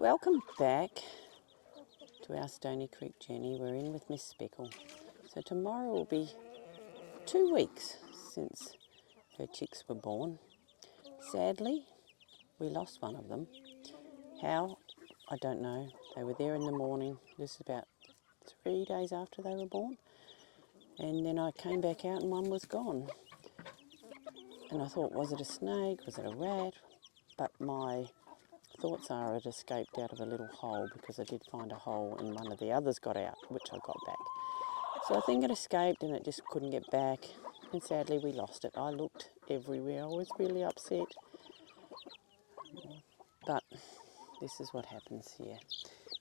Welcome back to our Stony Creek journey. We're in with Miss Speckle. So tomorrow will be 2 weeks since her chicks were born. Sadly, we lost one of them. How? I don't know. They were there in the morning. This is about 3 days after they were born. And then I came back out and one was gone. And I thought, was it a snake? Was it a rat? But my thoughts are it escaped out of a little hole, because I did find a hole and one of the others got out, which I got back. So I think it escaped and it just couldn't get back, and sadly we lost it. I looked everywhere. I was really upset, but this is what happens here.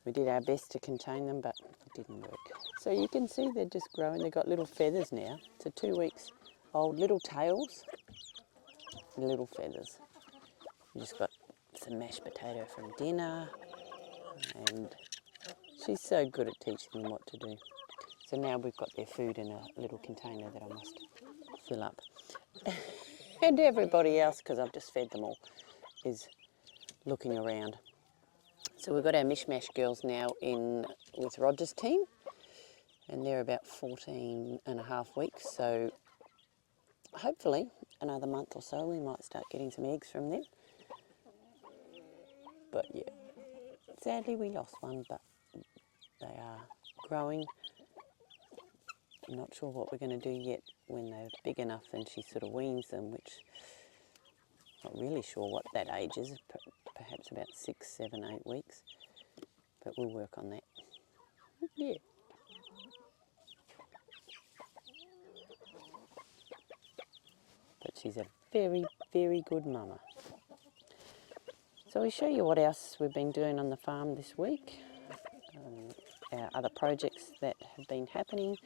We did our best to contain them, but it didn't work. So you can see they're just growing. They've got little feathers now. So 2 weeks old, little tails and little feathers. We just got some mashed potato from dinner, and she's so good at teaching them what to do. So now we've got their food in a little container that I must fill up. And everybody else, because I've just fed them all, is looking around. So we've got our mishmash girls now in with Roger's team, and they're about 14 and a half weeks. So hopefully another month or so we might start getting some eggs from them. But yeah, sadly we lost one, but they are growing. I'm not sure what we're going to do yet when they're big enough and she sort of weans them, which I'm not really sure what that age is, perhaps about 6, 7, 8 weeks, but we'll work on that. Yeah. But she's a very, very good mama. So we show you what else we've been doing on the farm this week, our other projects that have been happening.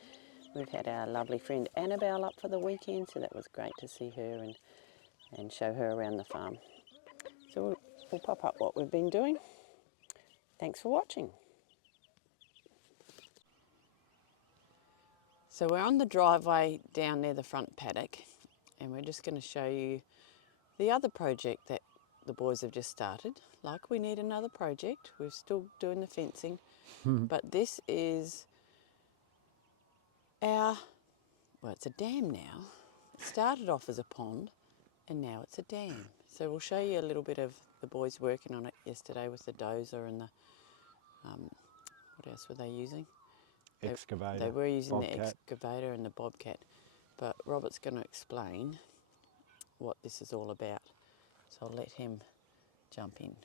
We've had our lovely friend Annabelle up for the weekend, so that was great to see her and show her around the farm. So we'll pop up what we've been doing. Thanks for watching. So we're on the driveway down near the front paddock, and we're just going to show you the other project that the boys have just started. Like, we need another project. We're still doing the fencing, but this is our, well, it's a dam now. It started off as a pond and now it's a dam. So we'll show you a little bit of the boys working on it yesterday with the dozer and the, what else were they using? Excavator. They were using Bobcat. the excavator and the bobcat. But Robert's going to explain what this is all about. So I'll let him jump in.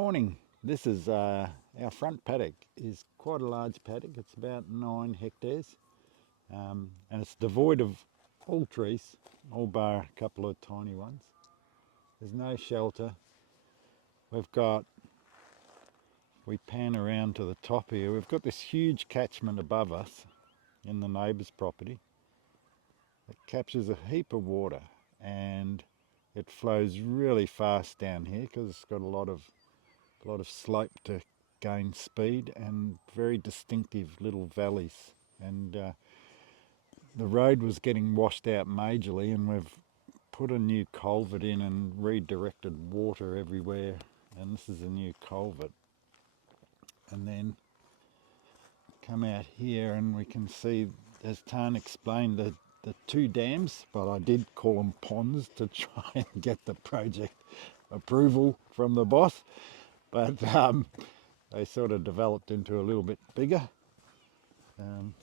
Morning. This is our front paddock. Is quite a large paddock. It's about 9 hectares, and it's devoid of all trees, all bar a couple of tiny ones. There's no shelter. We pan around to the top here. We've got this huge catchment above us in the neighbour's property. It captures a heap of water, and it flows really fast down here because it's got a lot of slope to gain speed and very distinctive little valleys. And the road was getting washed out majorly, and we've put a new culvert in and redirected water everywhere. And this is a new culvert. And then come out here and we can see, as Tan explained, the two dams, but I did call them ponds to try and get the project approval from the boss. But they sort of developed into a little bit bigger. And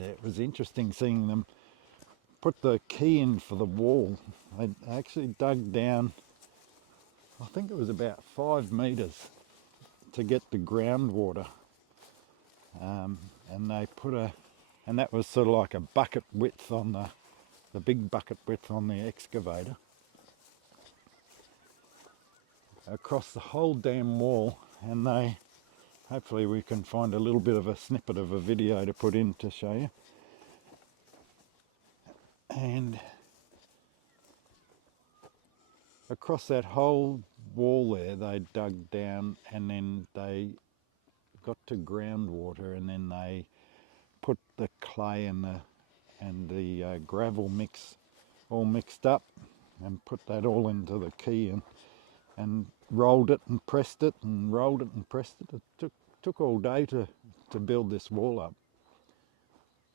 it was interesting seeing them put the key in for the wall. They actually dug down, I think it was about 5 metres to get the groundwater. And they put and that was sort of like a bucket width on the big bucket width on the excavator. Across the whole dam wall, and hopefully we can find a little bit of a snippet of a video to put in to show you. And across that whole wall there, they dug down, and then they got to groundwater, and then they put the clay and the gravel mix all mixed up and put that all into the key and rolled it and pressed it and rolled it and pressed it. It took all day to build this wall up.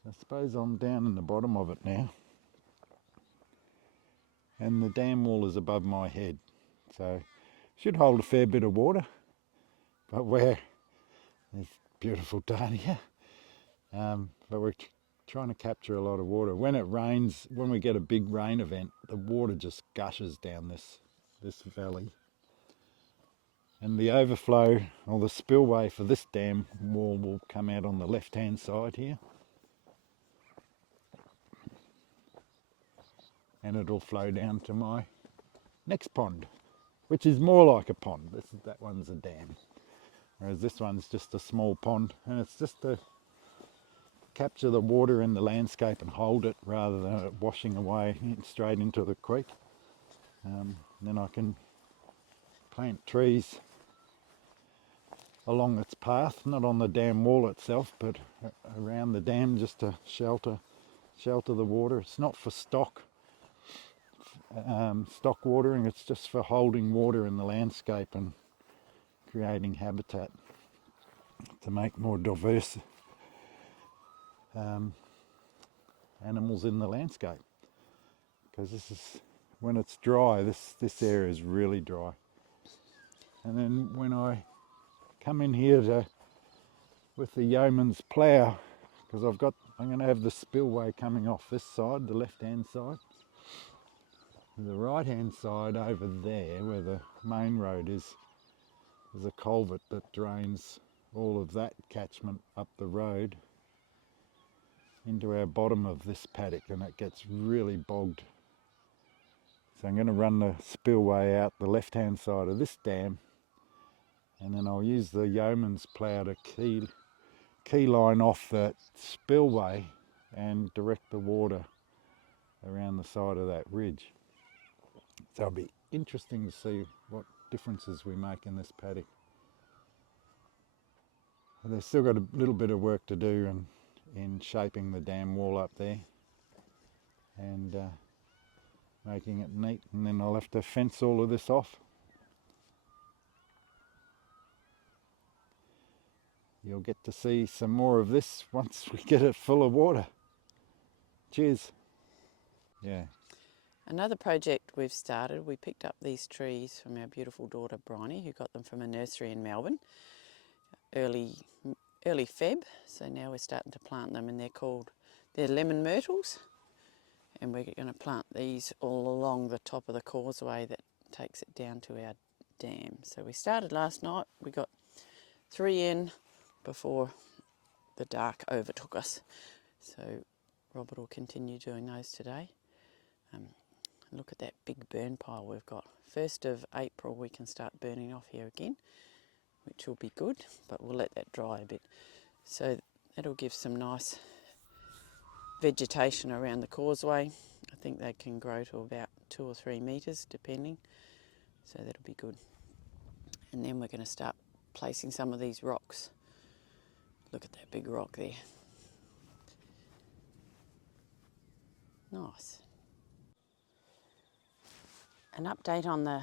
I suppose I'm down in the bottom of it now, and the dam wall is above my head, so should hold a fair bit of water. But there's beautiful day here, but we're trying to capture a lot of water. When it rains, when we get a big rain event, the water just gushes down this valley. And the overflow, or the spillway for this dam wall, will come out on the left hand side here. And it'll flow down to my next pond, which is more like a pond. That one's a dam, whereas this one's just a small pond, and it's just to capture the water in the landscape and hold it rather than it washing away straight into the creek. Then I can plant trees along its path, not on the dam wall itself, but around the dam, just to shelter the water. It's not for stock watering, it's just for holding water in the landscape and creating habitat to make more diverse animals in the landscape. Because this is, when it's dry, this area is really dry. And then when I come in here with the yeoman's plough, because I'm going to have the spillway coming off this side, the left hand side. The right hand side over there, where the main road is, there's a culvert that drains all of that catchment up the road into our bottom of this paddock, and it gets really bogged. So I'm going to run the spillway out the left hand side of this dam, and then I'll use the yeoman's plough to key line off that spillway and direct the water around the side of that ridge. So it'll be interesting to see what differences we make in this paddock. They've still got a little bit of work to do in shaping the dam wall up there and making it neat, and then I'll have to fence all of this off. You'll get to see some more of this once we get it full of water. Cheers. Yeah. Another project we've started, we picked up these trees from our beautiful daughter Bryony, who got them from a nursery in Melbourne early Feb. So now we're starting to plant them, and they're lemon myrtles. And we're going to plant these all along the top of the causeway that takes it down to our dam. So we started last night. We got 3 in before the dark overtook us. So Robert will continue doing those today. Look at that big burn pile we've got. 1st of April we can start burning off here again, which will be good, but we'll let that dry a bit. So that'll give some nice vegetation around the causeway. I think they can grow to about 2 or 3 metres depending, so that'll be good. And then we're going to start placing some of these rocks. Look at that big rock there. Nice. An update on the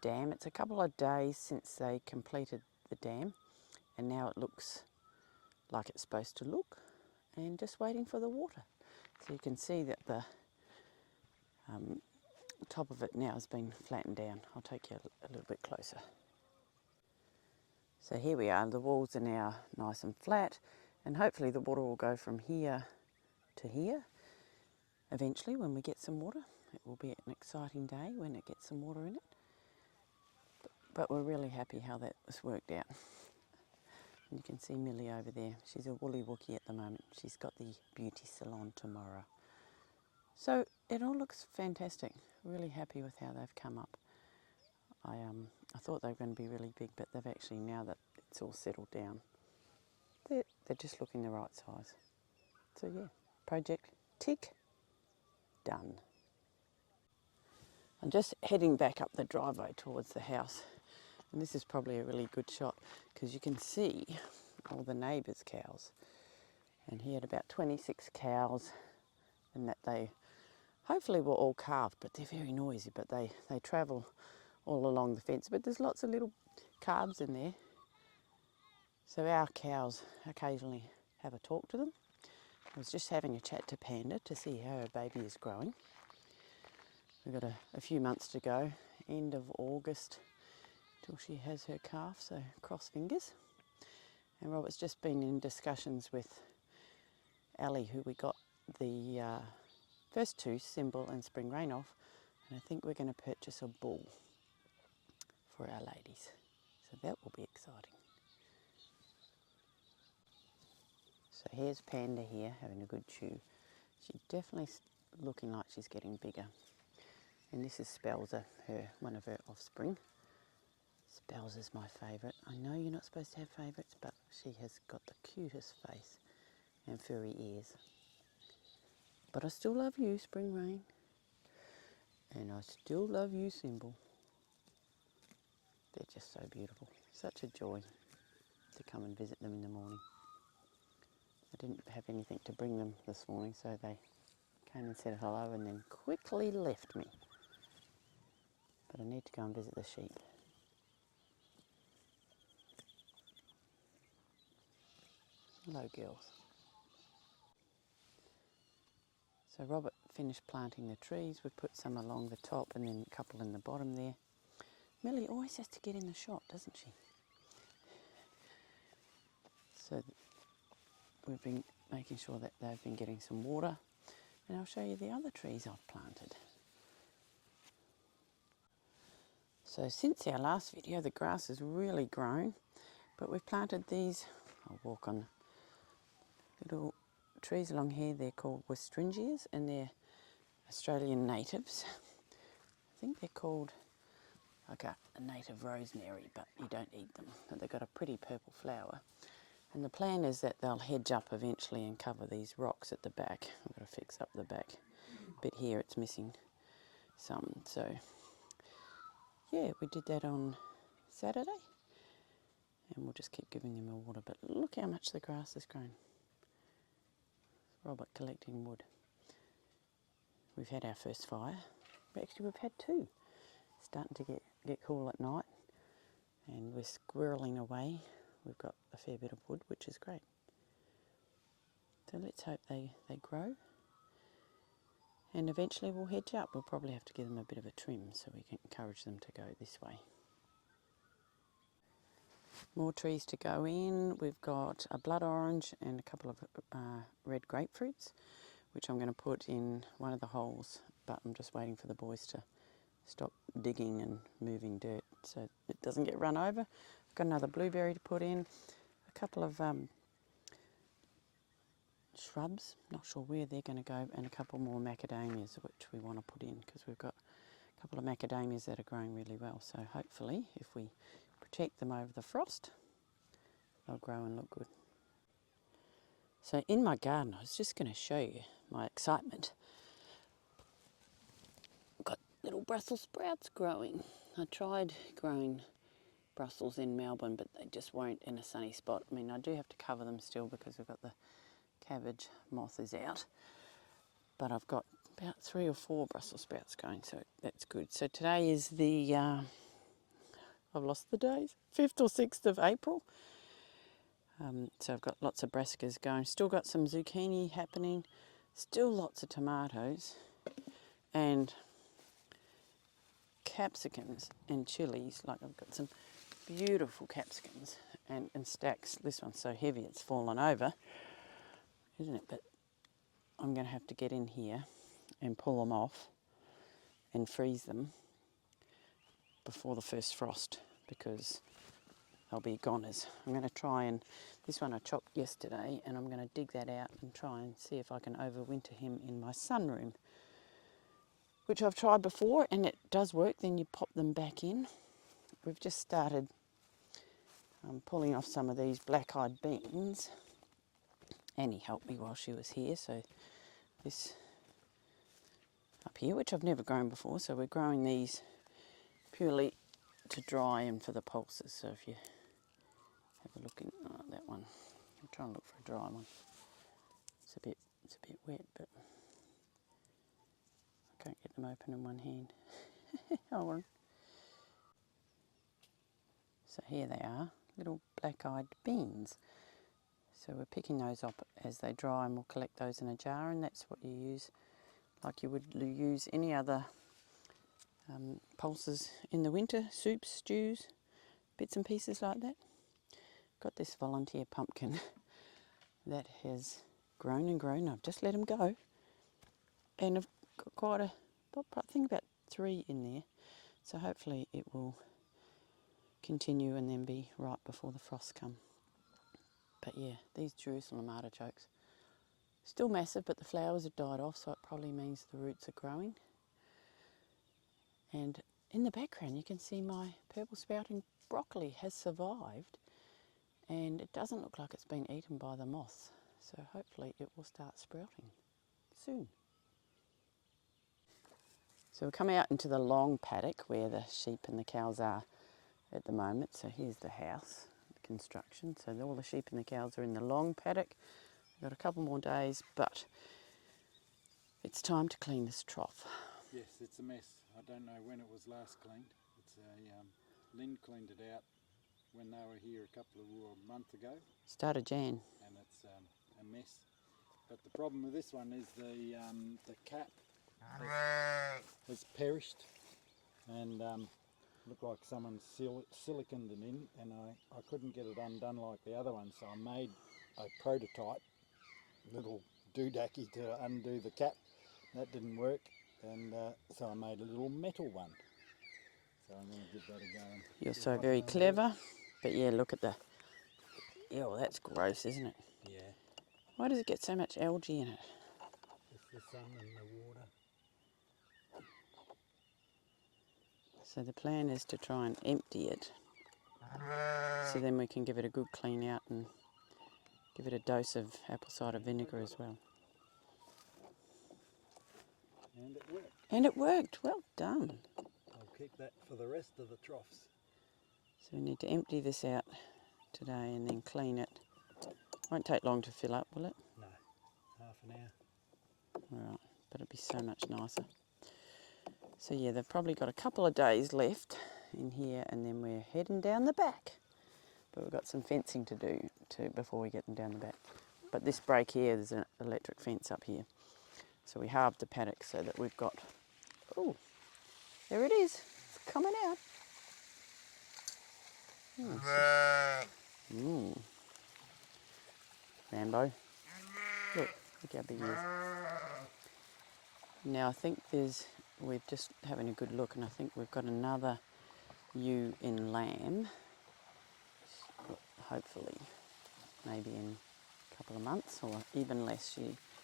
dam. It's a couple of days since they completed the dam, and now it looks like it's supposed to look, and just waiting for the water. So you can see that the top of it now has been flattened down. I'll take you a little bit closer. So here we are, the walls are now nice and flat, and hopefully the water will go from here to here eventually when we get some water. It will be an exciting day when it gets some water in it. But we're really happy how that was worked out. And you can see Millie over there. She's a woolly wookie at the moment. She's got the beauty salon tomorrow. So it all looks fantastic. Really happy with how they've come up. I thought they were going to be really big, but they've actually, now that it's all settled down, they're just looking the right size. So yeah, project tick, done. I'm just heading back up the driveway towards the house, and this is probably a really good shot because you can see all the neighbours' cows. And he had about 26 cows, and that they hopefully were all calved, but they're very noisy, but they travel all along the fence. But there's lots of little calves in there, so our cows occasionally have a talk to them. I was just having a chat to Panda to see how her baby is growing. We've got a few months to go, end of August, till she has her calf, so cross fingers. And Robert's just been in discussions with Ali, who we got the first 2, Symbol and Spring Rain, off, and I think we're going to purchase a bull for our ladies. So that will be exciting. So here's Panda here having a good chew. She's definitely looking like she's getting bigger. And this is Spelzer, one of her offspring. Spelzer's my favourite. I know you're not supposed to have favourites, but she has got the cutest face and furry ears. But I still love you, Spring Rain. And I still love you, Symbol. They're just so beautiful. Such a joy to come and visit them in the morning. I didn't have anything to bring them this morning, so they came and said hello and then quickly left me. But I need to go and visit the sheep. Hello, girls. So Robert finished planting the trees. We put some along the top and then a couple in the bottom there. Millie always has to get in the shot, doesn't she? So we've been making sure that they've been getting some water. And I'll show you the other trees I've planted. So since our last video, the grass has really grown, but we've planted these, I'll walk on little trees along here. They're called Westringias, and they're Australian natives. I think they're called like a native rosemary, but you don't eat them. But they've got a pretty purple flower. And the plan is that they'll hedge up eventually and cover these rocks at the back. I've got to fix up the back bit here, it's missing some. So yeah, we did that on Saturday, and we'll just keep giving them a water. But look how much the grass has grown. Robert collecting wood. We've had our first fire. Actually, we've had 2. Starting to get cool at night, and we're squirreling away. We've got a fair bit of wood, which is great. So let's hope they grow, and eventually we'll hedge up. We'll probably have to give them a bit of a trim so we can encourage them to go this way. More trees to go in. We've got a blood orange and a couple of red grapefruits, which I'm going to put in one of the holes, but I'm just waiting for the boys to stop digging and moving dirt so it doesn't get run over. I've got another blueberry to put in, a couple of shrubs, not sure where they're going to go, and a couple more macadamias which we want to put in because we've got a couple of macadamias that are growing really well. So hopefully if we protect them over the frost, they'll grow and look good. So in my garden, I was just going to show you my excitement. I've got little Brussels sprouts growing. I tried growing Brussels in Melbourne, but they just won't in a sunny spot. I mean, I do have to cover them still because we've got the cabbage moth is out. But I've got about 3 or 4 Brussels sprouts going, so that's good. So today is the, I've lost the days, 5th or 6th of April. So I've got lots of brassicas going. Still got some zucchini happening. Still lots of tomatoes. And capsicums and chilies. Like I've got some beautiful capsicums and stacks. This one's so heavy it's fallen over, isn't it? But I'm going to have to get in here and pull them off and freeze them before the first frost because they'll be goners. I'm going to try and, this one I chopped yesterday, and I'm going to dig that out and try and see if I can overwinter him in my sunroom, which I've tried before and it does work. Then you pop them back in. We've just started pulling off some of these black-eyed beans. Annie helped me while she was here, so this up here, which I've never grown before, so we're growing these purely to dry and for the pulses. So if you have a look in that one, I'm trying to look for a dry one. It's a bit wet, but I can't get them open in one hand. Hold on. So here they are, little black-eyed beans. So we're picking those up as they dry, and we'll collect those in a jar, and that's what you use like you would use any other pulses in the winter, soups, stews, bits and pieces like that. Got this volunteer pumpkin that has grown and grown. I've just let him go, and I've got quite a, I think about 3 in there, so hopefully it will continue and then be ripe before the frosts come. But yeah, these Jerusalem artichokes, still massive, but the flowers have died off, so it probably means the roots are growing. And in the background you can see my purple sprouting broccoli has survived, and it doesn't look like it's been eaten by the moths, so hopefully it will start sprouting soon. So we'll come out into the long paddock where the sheep and the cows are at the moment. So here's the house, the construction. So all the sheep and the cows are in the long paddock. We've got a couple more days, but it's time to clean this trough. Yes, it's a mess. I don't know when it was last cleaned. It's Lynn cleaned it out when they were here a month ago. Start of Jan. And it's a mess. But the problem with this one is the cap has perished, and looked like someone siliconed it in, and I couldn't get it undone like the other one, so I made a prototype little doodacky to undo the cap. That didn't work, and so I made a little metal one. So I'm going to give that a go. You're so very clever. But yeah, look at the... Ew, that's gross, isn't it? Yeah. Why does it get so much algae in it? It's the sun and the water. So the plan is to try and empty it, so then we can give it a good clean out and give it a dose of apple cider vinegar as well. And it worked. And it worked. Well done. I'll keep that for the rest of the troughs. So we need to empty this out today and then clean it. Won't take long to fill up, will it? No, half an hour. Alright, but it'll be so much nicer. So yeah, they've probably got a couple of days left in here, and then we're heading down the back. But we've got some fencing to do before we get them down the back. But this break here, there's an electric fence up here. So we halved the paddock so that we've got... Oh, there it is. It's coming out. Rambo. Look how big he is. Now I think there's we're just having a good look, and I think we've got another ewe in lamb, hopefully maybe in a couple of months or even less.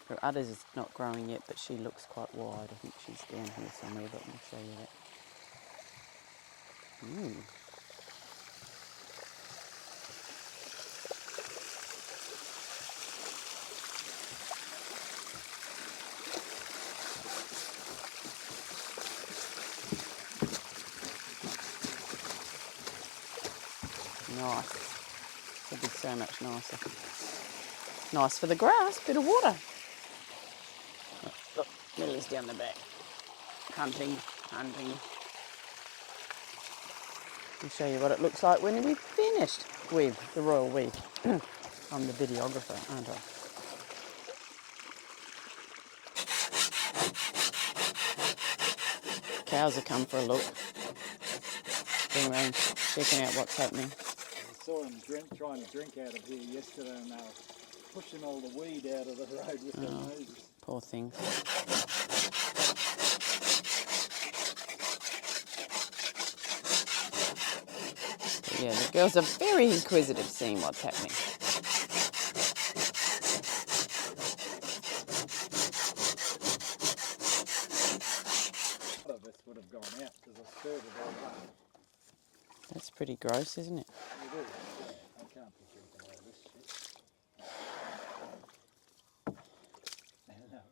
Her udders is not growing yet, but she looks quite wide. I think she's down here somewhere, but we'll show you that. Nice. It'll be so much nicer. Nice for the grass, bit of water. Look, Lily's down the back. Hunting. I'll show you what it looks like when we've finished with the royal weed. I'm the videographer, aren't I? Cows have come for a look. Been around checking out what's happening. I saw them trying to drink out of here yesterday, and they were pushing all the weed out of the road with their noses. Poor things. But yeah, the girls are very inquisitive seeing what's happening. A lot of us would have gone out because I stirred it all up. That's pretty gross, isn't it? It is. I can't be drinking out of this shit. Hello.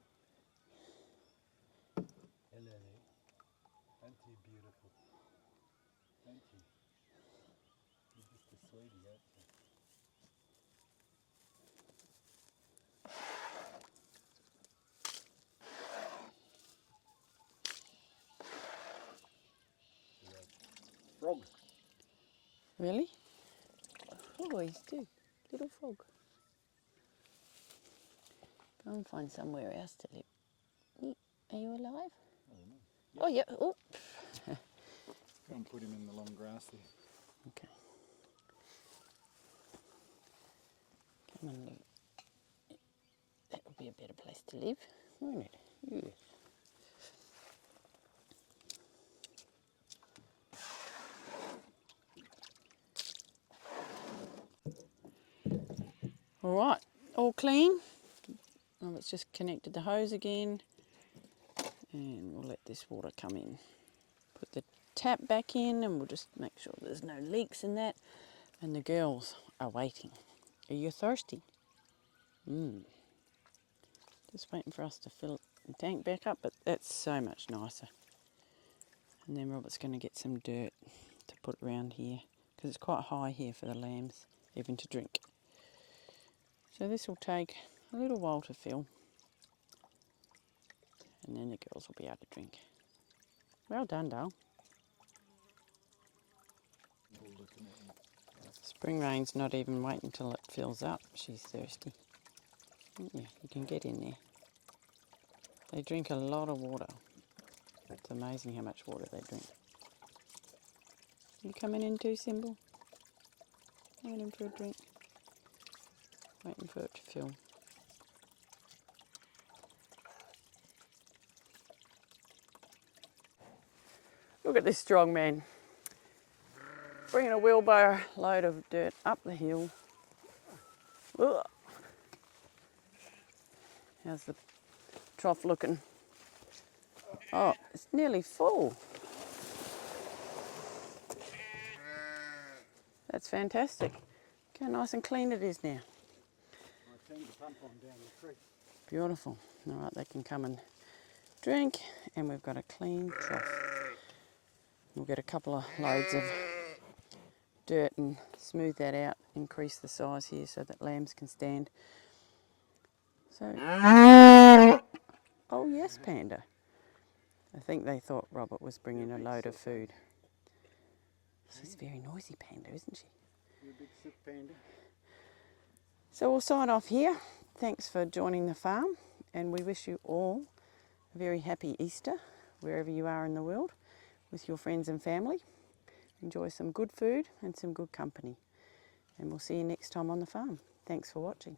Hello there. Aren't you beautiful? Aren't you? You're just a sweetie, aren't you? Frog. Really? Oh, he's too. Little frog. Go and find somewhere else to live. Are you alive? I don't know. Oh, yeah. Oh. Go and put him in the long grass there. Okay. Come and live. That would be a better place to live, wouldn't it? Yeah. All right, all clean. Now let's just connected the hose again, and we'll let this water come in. Put the tap back in, and we'll just make sure there's no leaks in that. And the girls are waiting. Are you thirsty? Just waiting for us to fill the tank back up, but that's so much nicer. And then Robert's going to get some dirt to put around here, because it's quite high here for the lambs, even to drink. So this will take a little while to fill, and then the girls will be able to drink. Well done, Dale. Spring Rain's not even waiting until it fills up. She's thirsty. Yeah, you can get in there. They drink a lot of water. It's amazing how much water they drink. You coming in too, Symbol? Coming in for a drink? Waiting for it to fill. Look at this strong man. Bringing a wheelbarrow load of dirt up the hill. Ugh. How's the trough looking? Oh, it's nearly full. That's fantastic. Look how nice and clean it is now. I turned the pump on down the creek. Beautiful. All right, they can come and drink, and we've got a clean trough. We'll get a couple of loads of dirt and smooth that out, increase the size here so that lambs can stand. So, oh yes, Panda. I think they thought Robert was bringing a load of food. She's very noisy, Panda, isn't she? You big sick panda. So we'll sign off here. Thanks for joining the farm, and we wish you all a very happy Easter, wherever you are in the world, with your friends and family. Enjoy some good food and some good company. And we'll see you next time on the farm. Thanks for watching.